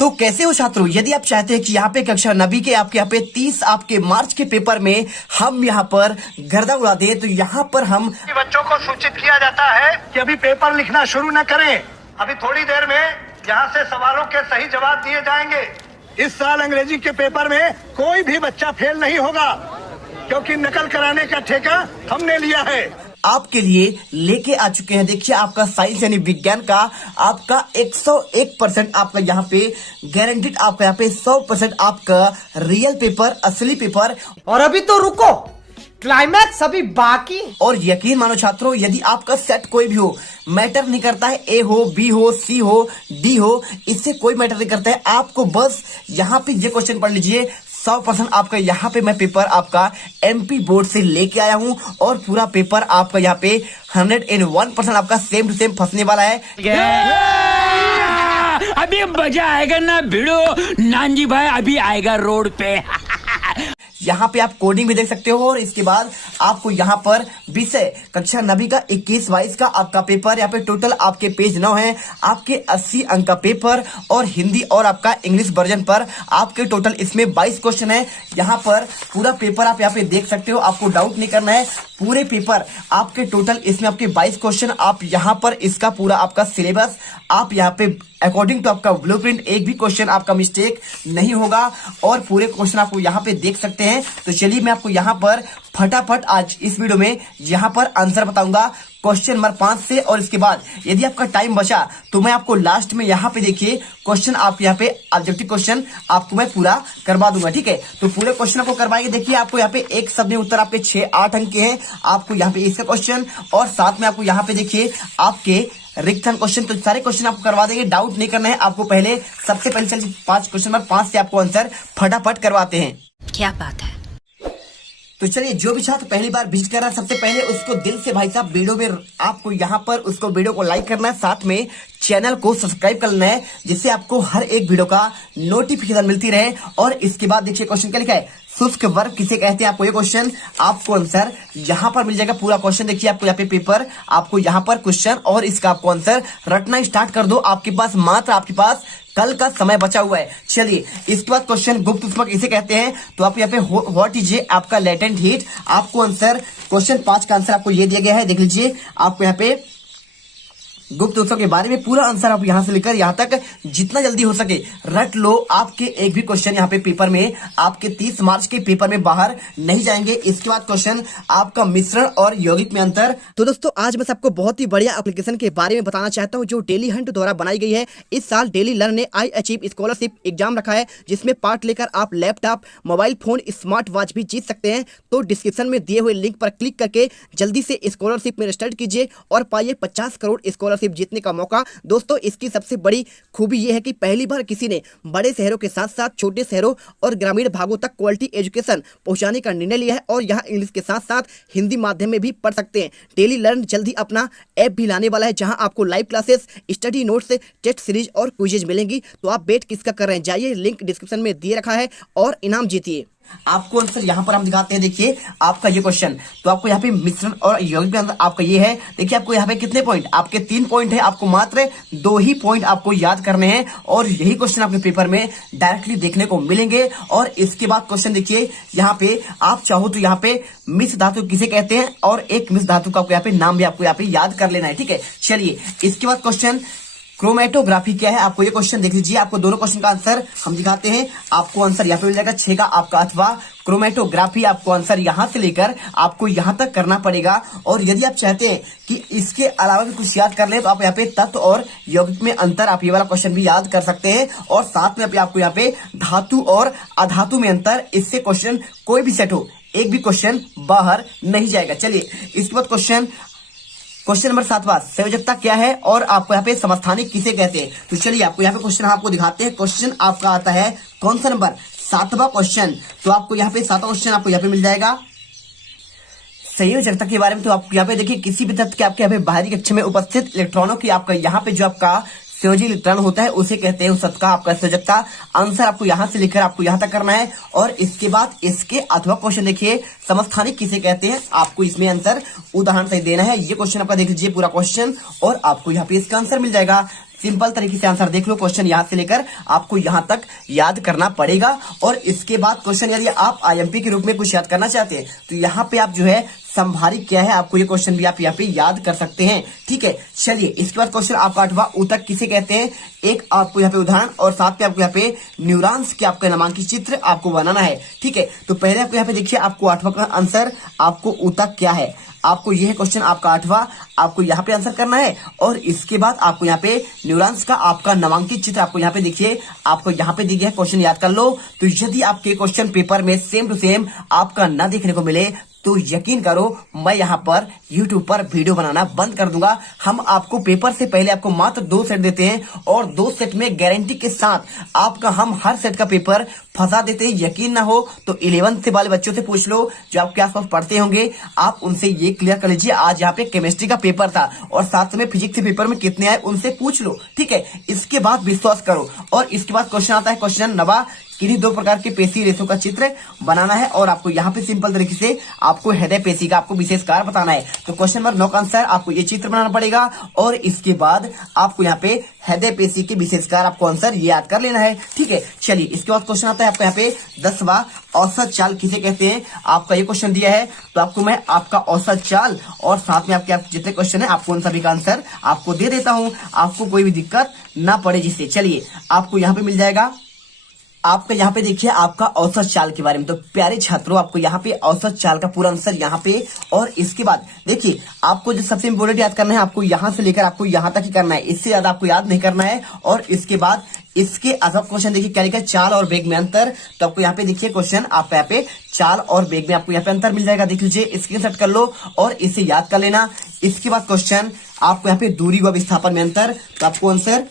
तो कैसे हो छात्रों, यदि आप चाहते हैं कि यहाँ पे कक्षा 9वीं के आपके यहाँ पे 30 आपके मार्च के पेपर में हम यहाँ पर गर्दा उड़ा दे, तो यहाँ पर हम बच्चों को सूचित किया जाता है कि अभी पेपर लिखना शुरू न करें। अभी थोड़ी देर में यहाँ से सवालों के सही जवाब दिए जाएंगे। इस साल अंग्रेजी के पेपर में कोई भी बच्चा फेल नहीं होगा, क्योंकि नकल कराने का ठेका हमने लिया है। आपके लिए लेके आ चुके हैं। देखिए आपका साइंस यानी विज्ञान का आपका 101% आपका यहाँ पे गारंटीड, आपका यहाँ पे 100% आपका रियल पेपर, असली पेपर। और अभी तो रुको, क्लाइमैक्स अभी बाकी। और यकीन मानो छात्रों, यदि आपका सेट कोई भी हो, मैटर नहीं करता है, ए हो, बी हो, सी हो, डी हो, इससे कोई मैटर नहीं करता है। आपको बस यहाँ पे ये क्वेश्चन पढ़ लीजिए। 100% आपका यहाँ पे मैं पेपर आपका एमपी बोर्ड से लेके आया हूँ और पूरा पेपर आपका यहाँ पे 101% आपका सेम टू सेम फंसने वाला है। अभी मजा आएगा ना भिड़ो नानजी भाई, अभी आएगा रोड पे। यहाँ पे आप कोडिंग भी देख सकते हो और इसके बाद आपको यहाँ पर विषय कक्षा 9वीं का 21-22 का आपका पेपर, यहाँ पे टोटल आपके पेज 9 है, आपके 80 अंक का पेपर और हिंदी और आपका इंग्लिश वर्जन पर आपके टोटल इसमें 22 क्वेश्चन है। यहाँ पर पूरा पेपर आप यहाँ पे देख सकते हो, आपको डाउट नहीं करना है। पूरे पेपर आपके टोटल इसमें आपके 22 क्वेश्चन, आप यहाँ पर इसका पूरा आपका सिलेबस आप यहाँ पे अकॉर्डिंग टू आपका ब्लूप्रिंट एक भी क्वेश्चन आपका मिस्टेक नहीं होगा और पूरे क्वेश्चन आपको यहाँ पे देख सकते हैं। तो चलिए मैं आपको यहाँ पर फटाफट आज इस वीडियो में यहाँ पर आंसर बताऊंगा क्वेश्चन नंबर 5 से, और इसके बाद यदि आपका टाइम बचा तो मैं आपको लास्ट में यहाँ पे देखिए क्वेश्चन आप यहाँ पे ऑब्जेक्टिव क्वेश्चन आपको मैं पूरा करवा दूंगा, ठीक है। तो पूरे क्वेश्चन आपको करवाएंगे। देखिए आपको यहाँ पे एक शब्द में उत्तर आपके 6-8 अंक के हैं, आपको यहाँ पे इसका क्वेश्चन और साथ में आपको यहाँ पे देखिए आपके रिक्त क्वेश्चन। तो सारे क्वेश्चन आपको करवा देंगे, डाउट नहीं करना है आपको। पहले सबसे पहले चलिए 5 क्वेश्चन नंबर 5 से आपको आंसर फटाफट करवाते हैं। क्या बात है। तो चलिए, जो भी छात्र पहली बार विजिट कर रहा है सबसे पहले उसको दिल से भाई साहब वीडियो में आपको यहाँ पर उसको वीडियो को लाइक करना है, साथ में चैनल को सब्सक्राइब करना है, जिससे आपको हर एक वीडियो का नोटिफिकेशन मिलती रहे। और इसके बाद देखिए क्वेश्चन क्या लिखा है, शुष्क वर्ग किसे कहते हैं। आपको ये क्वेश्चन आपको आंसर यहाँ पर मिल जाएगा। पूरा क्वेश्चन देखिए, आपको यहाँ पे पेपर, आपको यहाँ पर क्वेश्चन और इसका आपको आंसर रटना स्टार्ट कर दो। आपके पास मात्र आपके पास कल का समय बचा हुआ है। चलिए इसके बाद क्वेश्चन गुप्त ऊष्मा किसे कहते हैं। तो आप यहाँ पे व्हाट इज ए आपका लेटेंट हीट, आपको आंसर क्वेश्चन 5 का आंसर आपको ये दिया गया है। देख लीजिए आपको यहाँ पे गुप्त ऊष्मा के बारे में पूरा आंसर आप यहां से लेकर यहां तक जितना जल्दी हो सके रट लो। आपके एक भी क्वेश्चन यहाँ पे पेपर में आपके 30 मार्च के पेपर में बाहर नहीं जाएंगे। इसके बाद क्वेश्चन आपका मिश्रण और यौगिक में अंतर। तो दोस्तों आज मैं सबको बहुत ही बढ़िया एप्लीकेशन के बारे में बताना चाहता हूं जो डेली हंट द्वारा बनाई गई है। इस साल डेली लर्न ने आई अचीव स्कॉलरशिप एग्जाम रखा है, जिसमें पार्ट लेकर आप laptop, mobile phone, smart watch भी जीत सकते हैं। तो डिस्क्रिप्शन में दिए हुए लिंक पर क्लिक करके जल्दी से स्कॉलरशिप में रजिस्टर कीजिए और पाइए 50 करोड़ स्कॉलरशिप जीतने का मौका। दोस्तों इसकी सबसे बड़ी खूबी यह है कि पहली बार किसी ने बड़े शहरों के साथ साथ छोटे शहरों और ग्रामीण भागों तक क्वालिटी एजुकेशन पहुंचाने का निर्णय लिया है और यहां इंग्लिश के साथ साथ हिंदी माध्यम में भी पढ़ सकते हैं। डेली लर्न जल्द ही अपना ऐप भी लाने वाला है, जहां आपको live classes, study notes, test series और क्विजेज मिलेंगी। तो आप वेट किसका कर रहे हैं, जाइए लिंक डिस्क्रिप्शन में दिए रखा है और इनाम जीतिए। आपको आंसर यहाँ पर हम दिखाते हैं। देखिए आपका ये क्वेश्चन, तो आपको यहाँ पे मिश्रण और यौगिक में अंतर आपका ये है। देखिए आपको यहाँ पे कितने पॉइंट, आपके 3 पॉइंट है, आपको मात्र 2 ही पॉइंट आपको याद करने हैं और यही क्वेश्चन आपके पेपर में डायरेक्टली देखने को मिलेंगे। और इसके बाद क्वेश्चन देखिए यहाँ पे आप चाहो तो यहाँ पे मिश्र धातु किसे कहते हैं और एक मिश्र धातु का आपको यहाँ पे नाम भी आपको यहाँ पे याद कर लेना है, ठीक है। चलिए इसके बाद क्वेश्चन क्रोमेटोग्राफी क्या है। आपको ये क्वेश्चन देख लीजिए, आपको दोनों क्वेश्चन का आंसर हम दिखाते हैं। आपको आंसर यहाँ पे मिल जाएगा 6 का आपका, अथवा क्रोमेटोग्राफी आपको आंसर यहां से लेकर आपको यहां तक करना पड़ेगा। और यदि आप चाहते हैं कि इसके अलावा भी कुछ याद कर ले तो आप यहाँ पे तत्व और यौगिक में अंतर आप ये वाला क्वेश्चन भी याद कर सकते हैं। और साथ में आपको यहाँ पे धातु और अधातु में अंतर, इससे क्वेश्चन कोई भी सेट हो एक भी क्वेश्चन बाहर नहीं जाएगा। चलिए इसके बाद क्वेश्चन नंबर 7वां, संयोजकता क्या है और आपको यहाँ पे समस्थानिक किसे कहते हैं। तो चलिए आपको यहाँ पे क्वेश्चन आपको दिखाते हैं। क्वेश्चन आपका आता है कौन सा नंबर, 7वां क्वेश्चन। तो आपको यहाँ पे 7वां क्वेश्चन आपको यहाँ पे मिल जाएगा संयोजकता के बारे में। तो आप यहाँ पे देखिए किसी भी तत्व के आपके यहाँ पे बाहरी कक्षा में उपस्थित इलेक्ट्रॉनों की आपका यहाँ पे जो आपका संयोजी इलेक्ट्रॉन होता है उसे कहते हैं उस तत्व का आपका संयोजकता। आंसर आपको यहां से लेकर आपको यहां तक करना है। और इसके बाद इसके अथवा क्वेश्चन देखिए समस्थानिक किसे कहते हैं, आपको इसमें आंसर उदाहरण से देना है। ये क्वेश्चन आपका देख लीजिए पूरा क्वेश्चन और आपको यहाँ पे इसका आंसर मिल जाएगा। सिंपल तरीके से आंसर देख लो। क्वेश्चन यहाँ से लेकर आपको यहाँ तक याद करना पड़ेगा। और इसके बाद क्वेश्चन यदि आप आईएमपी के रूप में कुछ याद करना चाहते हैं तो यहाँ पे आप जो है संभारिक क्या है आपको ये क्वेश्चन भी आप यहाँ पे याद कर सकते हैं। ठीक है, चलिए इसके बाद क्वेश्चन आपका 8वां ऊतक किसे कहते हैं, एक आपको यहाँ पे उदाहरण और साथ में आपको यहाँ पे न्यूरॉन्स के आपका नामांकित चित्र आपको बनाना है। ठीक है, तो पहले आपको यहाँ पे देखिए आपको 8वां का आंसर आपको ऊतक क्या है, आपको यह क्वेश्चन आपका 8वां आपको यहाँ पे आंसर करना है। और इसके बाद आपको यहाँ पे न्यूरॉन्स का आपका नामांकित चित्र आपको यहाँ पे देखिए आपको यहाँ पे दी गया है, क्वेश्चन याद कर लो। तो यदि आपके क्वेश्चन पेपर में सेम टू सेम आपका ना देखने को मिले तो यकीन करो मैं यहाँ पर YouTube पर वीडियो बनाना बंद कर दूंगा। हम आपको पेपर से पहले आपको मात्र 2 सेट देते हैं और 2 सेट में गारंटी के साथ आपका हम हर सेट का पेपर फंसा देते हैं। यकीन ना हो तो 11th से वाले बच्चों से पूछ लो जो आपके आसपास पढ़ते होंगे, आप उनसे ये क्लियर कर लीजिए। आज यहाँ पे केमिस्ट्री का पेपर था और साथ में फिजिक्स के पेपर में कितने आए उनसे पूछ लो। ठीक है, इसके बाद विश्वास करो। और इसके बाद क्वेश्चन आता है क्वेश्चन 9वां, किन्हीं 2 प्रकार के पेशी रेशों का चित्र बनाना है और आपको यहाँ पे सिंपल तरीके से आपको हृदय पेशी का आपको विशेष कार्य बताना है। तो क्वेश्चन नंबर 9 का आंसर आपको ये चित्र बनाना पड़ेगा और इसके बाद आपको यहाँ पे हृदय पेशी के विशेष कार्य आपको आंसर ये याद कर लेना है। ठीक है, चलिए इसके बाद क्वेश्चन आता है आपको यहाँ पे 10वां, औसत चाल किसे कहते हैं। आपका ये क्वेश्चन दिया है तो आपको मैं आपका औसत चाल और साथ में आपके जितने क्वेश्चन है आपको उन सभी का आंसर आपको दे देता हूँ, आपको कोई भी दिक्कत ना पड़े जिससे। चलिए आपको यहाँ पे मिल जाएगा आपका यहाँ पे देखिए आपका औसत चाल के बारे में। तो प्यारे छात्रों आपको यहाँ पे औसत चाल का पूरा आंसर यहाँ पे। और इसके बाद देखिए आपको जो सबसे इम्पोर्टेंट याद करना है आपको यहाँ से लेकर आपको यहाँ तक ही करना है, इससे ज्यादा आपको याद नहीं करना है। और इसके बाद इसके अगला क्वेश्चन देखिए क्या लिखा है, चाल और वेग में अंतर। तो आपको यहाँ पे देखिए क्वेश्चन आपको यहाँ पे चाल और वेग में आपको यहाँ पे अंतर मिल जाएगा, देख लीजिए, स्क्रीनशॉट कर लो और इसे याद कर लेना। इसके बाद क्वेश्चन आपको यहाँ पे दूरी व विस्थापन में अंतर, तो आपको आंसर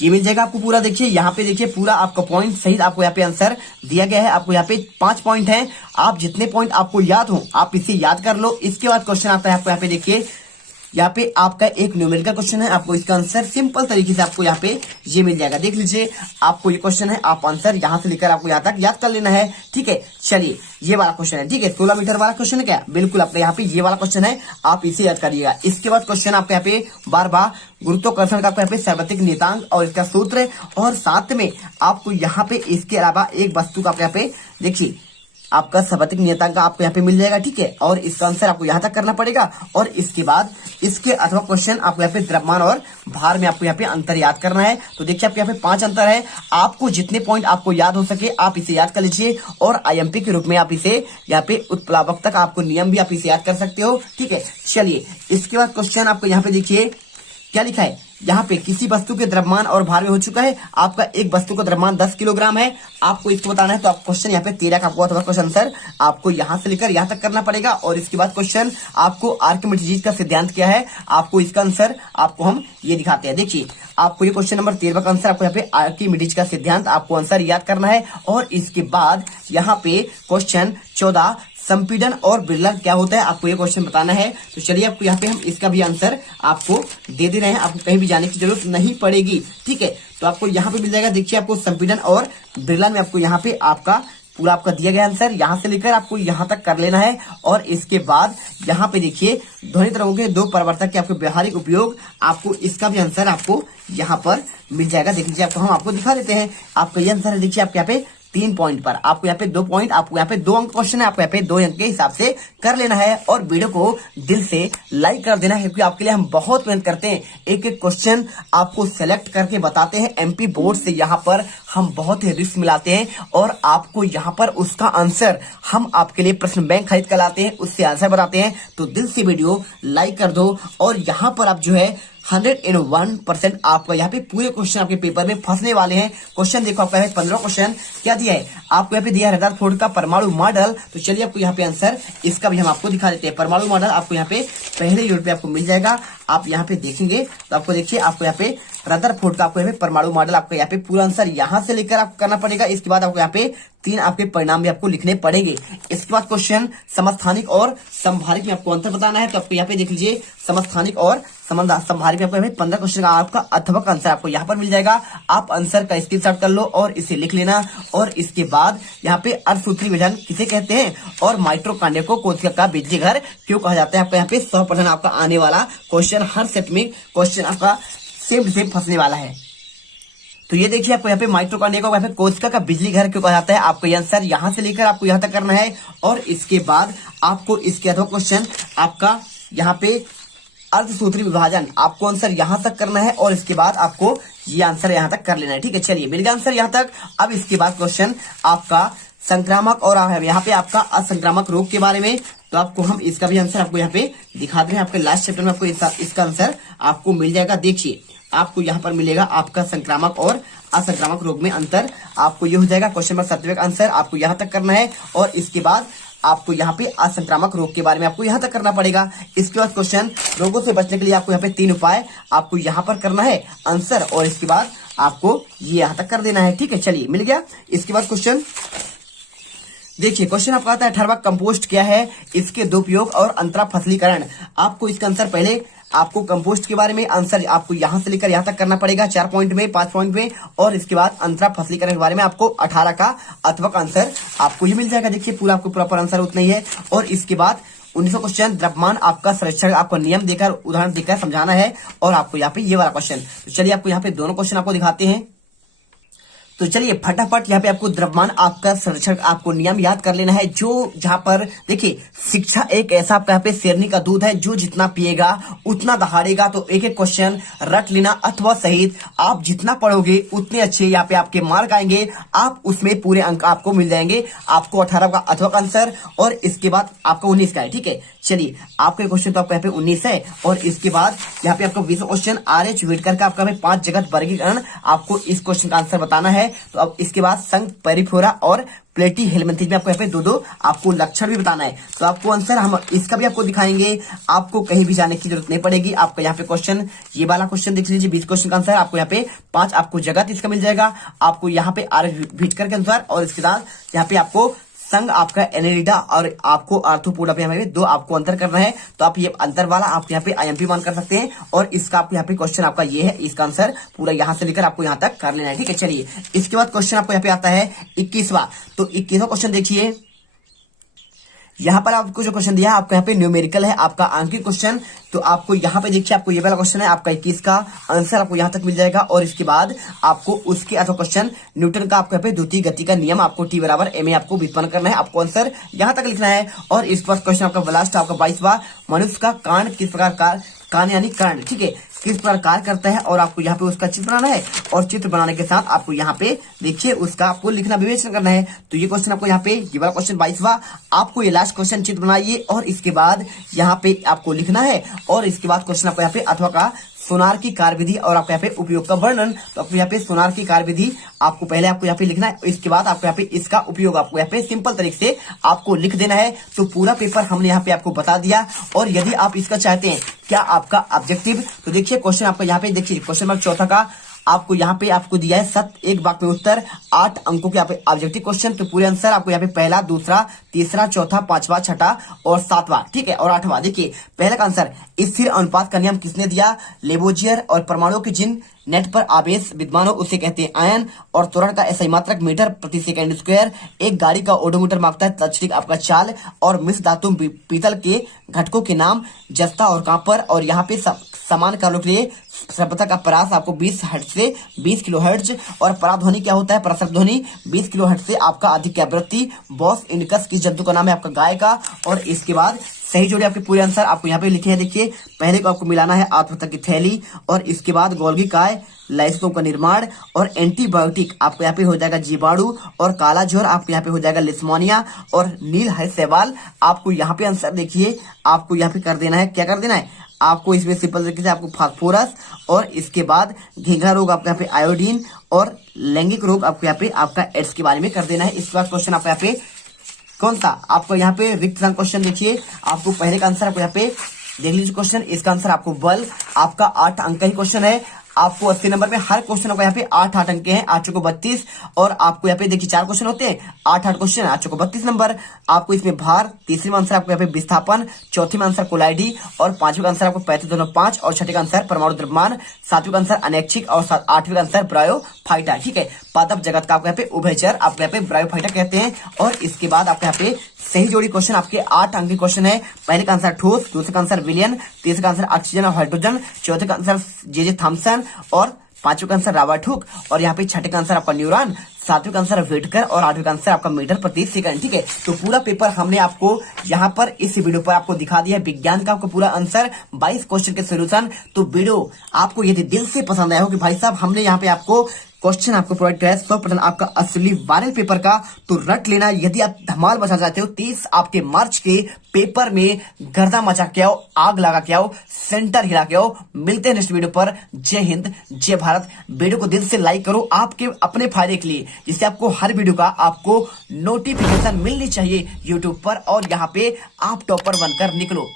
ये मिल जाएगा आपको पूरा। देखिए यहाँ पे देखिए पूरा आपका पॉइंट सहित आपको यहाँ पे आंसर दिया गया है। आपको यहाँ पे 5 पॉइंट हैं, आप जितने पॉइंट आपको याद हो आप इसे याद कर लो। इसके बाद क्वेश्चन आता है आपको यहाँ पे देखिए यहाँ पे आपका एक न्यूमेरिकल क्वेश्चन है, आपको इसका आंसर सिंपल तरीके से आपको यहाँ पे ये मिल जाएगा, देख लीजिए आपको ये क्वेश्चन है, आप आंसर यहाँ से लेकर आपको यहाँ तक याद कर लेना है। ठीक है, चलिए ये वाला क्वेश्चन है। ठीक है, 16 मीटर वाला क्वेश्चन है क्या, बिल्कुल अपने यहाँ पे ये वाला क्वेश्चन है, आप इसे याद करिएगा। इसके बाद क्वेश्चन आपको यहाँ पे 12वां, गुरुत्वाकर्षण का आपको यहाँ पे सर्वाधिक नियतांक और इसका सूत्र, और साथ में आपको यहाँ पे इसके अलावा एक वस्तु का आपको यहाँ पे देखिए आपका सर्वाधिक नियतांक का आपको यहाँ पे मिल जाएगा। ठीक है, और इसका आंसर आपको यहाँ तक करना पड़ेगा। और इसके बाद इसके अथवा क्वेश्चन आपको यहाँ पे द्रव्यमान और भार में आपको यहाँ पे अंतर याद करना है। तो देखिए आपके यहाँ पे 5 अंतर है, आपको जितने पॉइंट आपको याद हो सके आप इसे याद कर लीजिए और आईएमपी के रूप में आप इसे यहाँ पे उत्प्लावक तक आपको नियम भी आप इसे याद कर सकते हो। ठीक है, चलिए इसके बाद क्वेश्चन आपको यहाँ पे देखिए क्या लिखा है, यहाँ पे किसी वस्तु के द्रव्यमान और भार में हो चुका है, आपका एक वस्तु का द्रव्यमान 10 किलोग्राम है, आपको इसको बताना है। तो आप क्वेश्चन यहाँ पे 13 का आपको अथवा क्वेश्चन आंसर आपको यहाँ से लेकर यहाँ तक करना पड़ेगा। और इसके बाद क्वेश्चन आपको आर्किमिडीज का सिद्धांत क्या है, आपको इसका आंसर आपको हम ये दिखाते हैं। देखिए आपको ये क्वेश्चन नंबर 13 का आंसर आपको यहाँ पे आर्किमिडीज का सिद्धांत आपको आंसर याद करना है। और इसके बाद यहाँ पे क्वेश्चन 14, संपीड़न और विरलन क्या होता है, आपको ये क्वेश्चन बताना है। तो चलिए आपको यहाँ पे हम इसका भी आंसर आपको दे दे रहे हैं, आपको कहीं भी जाने की जरूरत नहीं पड़ेगी। ठीक है, तो आपको यहाँ पे मिल जाएगा, देखिए आपको संपीड़न और विरलन में आपको यहाँ पे आपका पूरा आपका दिया गया आंसर यहाँ से लेकर आपको यहाँ तक कर लेना है। और इसके बाद यहाँ पे देखिए ध्वनि तरंगों के 2 परावर्तक के आपके व्यवहारिक उपयोग, आपको इसका भी आंसर आपको यहाँ पर मिल जाएगा। देख लीजिए आपको हम आपको दिखा देते हैं, आपका ये आंसर है। देखिए आपके यहाँ पे 3 पॉइंट पर आपको यहाँ पे 2 पॉइंट, आपको यहाँ पे 2 अंक क्वेश्चन है, आपको यहाँ पे 2 अंक के हिसाब से कर लेना है। और वीडियो को दिल से लाइक कर देना है क्योंकि आपके लिए हम बहुत मेहनत करते हैं, एक एक क्वेश्चन आपको सेलेक्ट करके बताते हैं। एमपी बोर्ड से यहाँ पर हम बहुत ही रिस्क मिलाते हैं और आपको यहाँ पर उसका आंसर हम आपके लिए प्रश्न बैंक खरीद कर लाते हैं, उससे आंसर बताते हैं। तो दिल से वीडियो लाइक कर दो और यहाँ पर आप जो है 101% आपका यहाँ पे पूरे क्वेश्चन आपके पेपर में फंसने वाले हैं। क्वेश्चन देखो आपका है 15 क्वेश्चन क्या दिया है, आपको यहाँ पे दिया है रदरफोर्ड का परमाणु मॉडल। तो चलिए आपको यहाँ पे आंसर इसका भी हम आपको दिखा देते हैं। परमाणु मॉडल आपको यहाँ पे पहले यूनिट पे आपको मिल जाएगा, आप यहाँ पे देखेंगे तो आपको देखिए आपको यहाँ पे रदरफोर्ड का आपको यहाँ पे परमाणु मॉडल आपको यहाँ पे पूरा आंसर यहाँ से लेकर आपको करना पड़ेगा। इसके बाद आपको यहाँ पे 3 आपके परिणाम भी आपको लिखने पड़ेंगे। इसके बाद क्वेश्चन समस्थानिक और संभारिक में आपको अंतर बताना है। तो आपको यहाँ पे देख लीजिए समस्थानिक और संभारिक में आपको 15 क्वेश्चन का आपका अथवा का आंसर आपको यहाँ पर मिल जाएगा। आप आंसर का स्क्रीनशॉट कर लो और इसे लिख लेना। और इसके बाद यहाँ पे अर्धसूत्री विभाजन किसे कहते हैं और माइटोकॉन्ड्रिया को कोशिका का बिजली घर क्यों कहा जाता है, आपका यहाँ पे 100% आपका आने वाला क्वेश्चन, हर सेट में क्वेश्चन आपका सेम टू सेम फंसने वाला है। तो ये देखिए आपको यहाँ पे माइटोकॉन्ड्रिया को यहाँ पे कोशिका का बिजली घर क्यों कहा जाता है, आपको ये आंसर यहाँ से लेकर आपको यहाँ तक करना है। और इसके बाद आपको इसके अथवा क्वेश्चन आपका यहाँ पे अर्धसूत्री विभाजन आपको आंसर यहाँ तक करना है और इसके बाद आपको ये आंसर यहाँ तक कर लेना है। ठीक है, चलिए मिल गया आंसर यहाँ तक। अब इसके बाद क्वेश्चन आपका संक्रामक और यहाँ पे आपका असंक्रामक रोग के बारे में, तो आपको हम इसका भी आंसर आपको यहाँ पे दिखा दे रहे हैं। आपके लास्ट चैप्टर में आपको इसका आंसर आपको मिल जाएगा। देखिए आपको यहाँ पर मिलेगा आपका संक्रामक और असंक्रामक रोग में अंतर, आपको ये हो जाएगा। क्वेश्चन नंबर 7 का आंसर आपको यहाँ तक करना है और इसके बाद आपको यहाँ पे असंक्रामक रोग के बारे में आपको यहाँ तक करना पड़ेगा। इसके बाद क्वेश्चन रोगों से बचने के लिए आपको यहाँ पे 3 उपाय आपको यहाँ पर करना है आंसर और इसके बाद आपको ये यहाँ तक कर देना है। ठीक है, चलिए मिल गया। इसके बाद क्वेश्चन देखिए, क्वेश्चन आपका आता है 18वां, कंपोस्ट क्या है, इसके दो उपयोग और अंतरा फसलीकरण। आपको इसका आंसर पहले आपको कंपोस्ट के बारे में आंसर आपको यहां से लेकर यहां तक करना पड़ेगा 4 पॉइंट में, 5 पॉइंट में और इसके बाद अंतरा फसलीकरण के बारे में आपको 18 का अथवा का आंसर आपको ये मिल जाएगा। देखिए पूरा आपको प्रॉपर आंसर उतना ही है। और इसके बाद 19वां क्वेश्चन द्रव्यमान आपका संरक्षण आपको नियम देकर उदाहरण देकर समझाना है और आपको यहाँ पे ये वाला क्वेश्चन। तो चलिए आपको यहाँ पे दोनों क्वेश्चन आपको दिखाते हैं। तो चलिए फटाफट यहाँ पे आपको द्रव्यमान आपका संरक्षण आपको नियम याद कर लेना है। जो जहां पर देखिए शिक्षा एक ऐसा आपका यहाँ पे शेरनी का दूध है, जो जितना पिएगा उतना दहाड़ेगा। तो एक एक क्वेश्चन रट लेना अथवा सहित आप जितना पढ़ोगे उतने अच्छे यहाँ पे आपके मार्क आएंगे, आप उसमें पूरे अंक आपको मिल जाएंगे। आपको 18 का अथवा का आंसर और इसके बाद आपका 19 का है। ठीक है, चलिए आपके क्वेश्चन तो आपका यहाँ पे 19 है और इसके बाद यहाँ पे आपको 20 क्वेश्चन RH विटकर का आपका 5 जगत वर्गीकरण, आपको इस क्वेश्चन का आंसर बताना है। तो अब इसके बाद संघ पेरिफेरा और प्लेटी हेलमिंथेस में आपको यहाँ पे 2-2 आपको लक्षण भी बताना है। तो आपको आंसर हम इसका भी आपको दिखाएंगे, आपको कहीं भी जाने की जरूरत नहीं पड़ेगी। आपका यहाँ पे क्वेश्चन ये वाला क्वेश्चन देख लीजिए, 20 क्वेश्चन का आंसर आपको यहाँ पे 5 आपको जगत इसका मिल जाएगा, आपको यहाँ पे RH विटकर के अनुसार और इसके बाद यहाँ पे आपको संघ आपका एनेलिडा और आपको आर्थ्रोपोडा पे हमें 2 आपको अंतर करना है। तो आप ये अंतर वाला आप यहाँ पे IMP मान कर सकते हैं और इसका आपको यहाँ पे क्वेश्चन आपका ये है, इसका आंसर पूरा यहाँ से लेकर आपको यहाँ तक कर लेना है। ठीक है, चलिए इसके बाद क्वेश्चन आपको यहाँ पे आता है 21वां। तो 21वां क्वेश्चन देखिए, यहाँ पर आपको जो क्वेश्चन दिया है आपको यहाँ पे न्यूमेरिकल है, आपका आंकिक क्वेश्चन। तो आपको यहाँ पे देखिए आपको ये वाला क्वेश्चन है, आपका 21 का आंसर आपको यहाँ तक मिल जाएगा और इसके बाद आपको उसके अथवा क्वेश्चन न्यूटन का आपको यहाँ पे द्वितीय गति का नियम आपको T बराबर ma आपको व्युत्पन्न करना है, आपको आंसर यहाँ तक लिखना है। और इस पर क्वेश्चन आपका लास्ट आपका 22वां, मनुष्य का कान किस प्रकार कान यानी कर्ण, ठीक है, किस प्रकार कार्य करता है और आपको यहाँ पे उसका चित्र बनाना है और चित्र बनाने के साथ आपको यहाँ पे देखिए उसका आपको लिखना विवेचन करना है। तो ये क्वेश्चन आपको यहाँ पे ये वाला क्वेश्चन 22वां, आपको ये लास्ट क्वेश्चन चित्र बनाइए और इसके बाद यहाँ पे आपको लिखना है और इसके बाद क्वेश्चन आपको यहाँ पे अथवा का सोनार की कार्यविधि और आपको यहाँ पे उपयोग का वर्णन। तो आपको यहाँ पे सोनार की कार्यविधि आपको पहले आपको यहाँ पे लिखना है, इसके बाद आपको यहाँ पे इसका उपयोग आपको यहाँ पे सिंपल तरीके से आपको लिख देना है। तो पूरा पेपर हमने यहाँ पे आपको बता दिया और यदि आप इसका चाहते हैं क्या आपका ऑब्जेक्टिव, तो देखिए क्वेश्चन आपका यहाँ पे देखिए क्वेश्चन नंबर 4 का आपको यहाँ पे आपको दिया है 7 एक वाक्य में उत्तर 8 अंकों के यहाँ पे ऑब्जेक्टिव क्वेश्चन। तो पूरे आंसर आपको यहाँ पे पहला, दूसरा, तीसरा, चौथा, 5वां, 6वां और 7वां, ठीक है, और 8वां। देखिए पहले का आंसर स्थिर अनुपात का नियम किसने दिया, लेबोजियर। और परमाणु के जिन नेट पर आवेश विद्यमान हो उसे कहते हैं आयन। और त्वरण का SI मात्रक मीटर प्रति सेकंड स्क्वायर। एक गाड़ी का ओडोमीटर मापता है तत्क्षणिक आपका चाल। और मिश्र धातु पीतल के घटकों के नाम जस्ता और कांपर। और यहाँ पे समान कार्यों के लिए सभ्यता का परास आपको 20 हर्ट्ज से 20 किलो हर्ट्ज। और पराध्वनि क्या होता है, प्रसर ध्वनि 20 किलो हर्ट्ज से आपका अधिक आवृत्ति। बॉस इंडिकस किस जंतु का नाम है, आपका गाय का। और इसके बाद सही जोड़े आपके पूरे आंसर आपको यहाँ पे लिखे हैं। देखिए पहले को आपको मिलाना है आत्महत्या की थैली और इसके बाद गोल्गी काय, लाइसोसोम का निर्माण और एंटीबायोटिक आपको यहाँ पे हो जाएगा जीवाणु। और काला ज्वर आपको यहाँ पे हो जाएगा लिस्मोनिया। और नील हर सवाल आपको यहाँ पे आंसर देखिए आपको यहाँ पे कर देना है, क्या कर देना है आपको इसमें सिंपल तरीके से आपको फास्फोरस। और इसके बाद घेंघा रोग आपको यहाँ पे आयोडीन। और लैंगिक रोग आपको यहाँ पे आपका एड्स के बारे में कर देना है। इसके बाद क्वेश्चन आपको यहाँ पे कौन सा आपको यहाँ पे रिक्त स्थान क्वेश्चन देखिए आपको पहले का आंसर आपको यहाँ पे देख लीजिए क्वेश्चन, इसका आंसर आपको बल आपका 8 अंक का ही क्वेश्चन है। आपको 80 नंबर में हर क्वेश्चन को यहाँ पे 8 अंक के हैं, 8 चौको 32। और आपको यहाँ पे देखिए 4 क्वेश्चन होते हैं, 8 क्वेश्चन, 8 चौको 32 नंबर। आपको इसमें भार, तीसरे में आंसर आपको यहाँ पे विस्थापन, चौथे में आंसर कोलाइडी और 5वें का आंसर आपको 35.5 और 6ठे का आंसर परमाणु द्रव्यमान, 7वें का आंसर अनैच्छिक और 8वें का आंसर ब्रायोफाइटा, ठीक है। पादप जगत का आपको यहाँ पे उभयचर आपको यहाँ पे ब्रायोफाइटा कहते हैं। और इसके बाद आपको यहाँ पे सही जोड़ी क्वेश्चन आपके 8 अंक के क्वेश्चन है। पहले का आंसर ठोस, दूसरे का आंसर विलियन, तीसरे का आंसर ऑक्सीजन और हाइड्रोजन, चौथे का आंसर जे थॉमसन और पांचवें का आंसर रावट हुक, और यहाँ पे छठे का आंसर आपका न्यूरॉन, सातवें का आंसर वेटकर, और आठवें का आंसर आपका मीटर प्रति सेकंड। ठीक है, तो पूरा पेपर हमने आपको यहाँ पर इस वीडियो पर आपको दिखा दिया है। विज्ञान का आपको पूरा आंसर, 22 क्वेश्चन के सोल्यूशन। तो वीडियो आपको यदि दिल से पसंद आया हो कि भाई साहब हमने यहाँ पे आपको क्वेश्चन आपको प्रोवाइड कराया 100% आपका असली वायरल पेपर का, तो रट लेना। यदि आप धमाल मचा चाहते हो 30 आपके मार्च के पेपर में गर्दा मचा के आओ, आग लगा के आओ, सेंटर हिला के आओ। मिलते हैं नेक्स्ट वीडियो पर। जय हिंद, जय भारत। वीडियो को दिल से लाइक करो आपके अपने फायदे के लिए, जिससे आपको हर वीडियो का आपको नोटिफिकेशन मिलनी चाहिए यूट्यूब पर, और यहाँ पे आप टॉपर बनकर निकलो।